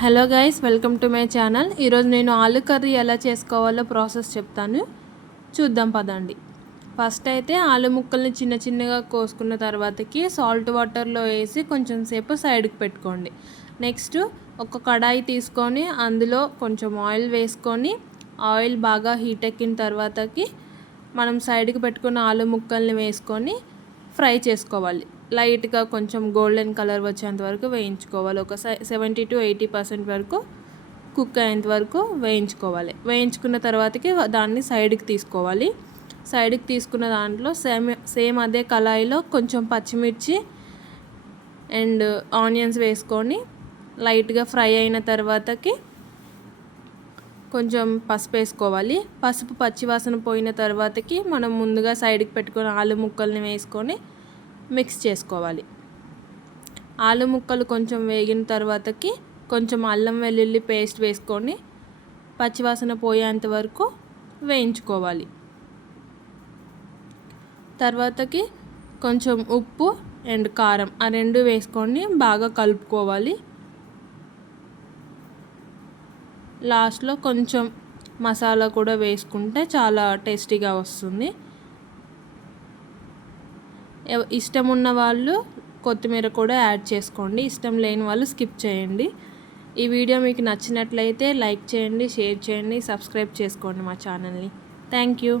Hello guys welcome to my channel ఈరోజు నేను ఆలు కర్రీ ఎలా చేసుకోవాలో ప్రాసెస్ చెప్తాను. చూద్దాం పదండి. ఫస్ట్ అయితే ఆలు ముక్కల్ని చిన్న చిన్నగా కోసుకున్న తర్వాతకి సాల్ట్ వాటర్లో వేసి కొంచెం సేపు సైడ్కి పెట్టుకోండి. నెక్స్ట్ ఒక కడాయి తీసుకొని అందులో కొంచెం ఆయిల్ వేసుకొని ఆయిల్ బాగా హీట్ ఎక్కిన తర్వాతకి మనం సైడ్కి పెట్టుకున్న ఆలు ముక్కల్ని వేసుకొని ఫ్రై చేసుకోవాలి. లైట్గా కొంచెం గోల్డెన్ కలర్ వచ్చేంత వరకు వేయించుకోవాలి. ఒక సెవెంటీ టు ఎయిటీ పర్సెంట్ వరకు కుక్ అయ్యేంత వరకు వేయించుకోవాలి. వేయించుకున్న తర్వాతకి దాన్ని సైడ్కి తీసుకోవాలి. సైడ్కి తీసుకున్న దాంట్లో సేమ్ సేమ్ అదే కళాయిలో కొంచెం పచ్చిమిర్చి అండ్ ఆనియన్స్ వేసుకొని లైట్గా ఫ్రై అయిన తర్వాతకి కొంచెం పసుపు వేసుకోవాలి. పసుపు పచ్చివాసన పోయిన తర్వాతకి మనం ముందుగా సైడ్కి పెట్టుకుని ఆలు ముక్కల్ని వేసుకొని మిక్స్ చేసుకోవాలి. ఆలు ముక్కలు కొంచెం వేగిన తర్వాతకి కొంచెం అల్లం వెల్లుల్లి పేస్ట్ వేసుకొని పచ్చివాసన పోయేంత వరకు వేయించుకోవాలి. తర్వాతకి కొంచెం ఉప్పు అండ్ కారం ఆ రెండు వేసుకొని బాగా కలుపుకోవాలి. లాస్ట్లో కొంచెం మసాలా కూడా వేసుకుంటే చాలా టేస్టీగా వస్తుంది. ఇష్టం ఉన్న వాళ్ళు కొత్తిమీర కూడా యాడ్ చేసుకోండి. ఇష్టం లేని వాళ్ళు స్కిప్ చేయండి. ఈ వీడియో మీకు నచ్చినట్లయితే లైక్ చేయండి షేర్ చేయండి సబ్స్క్రైబ్ చేసుకోండి మా ఛానల్ని. Thank you.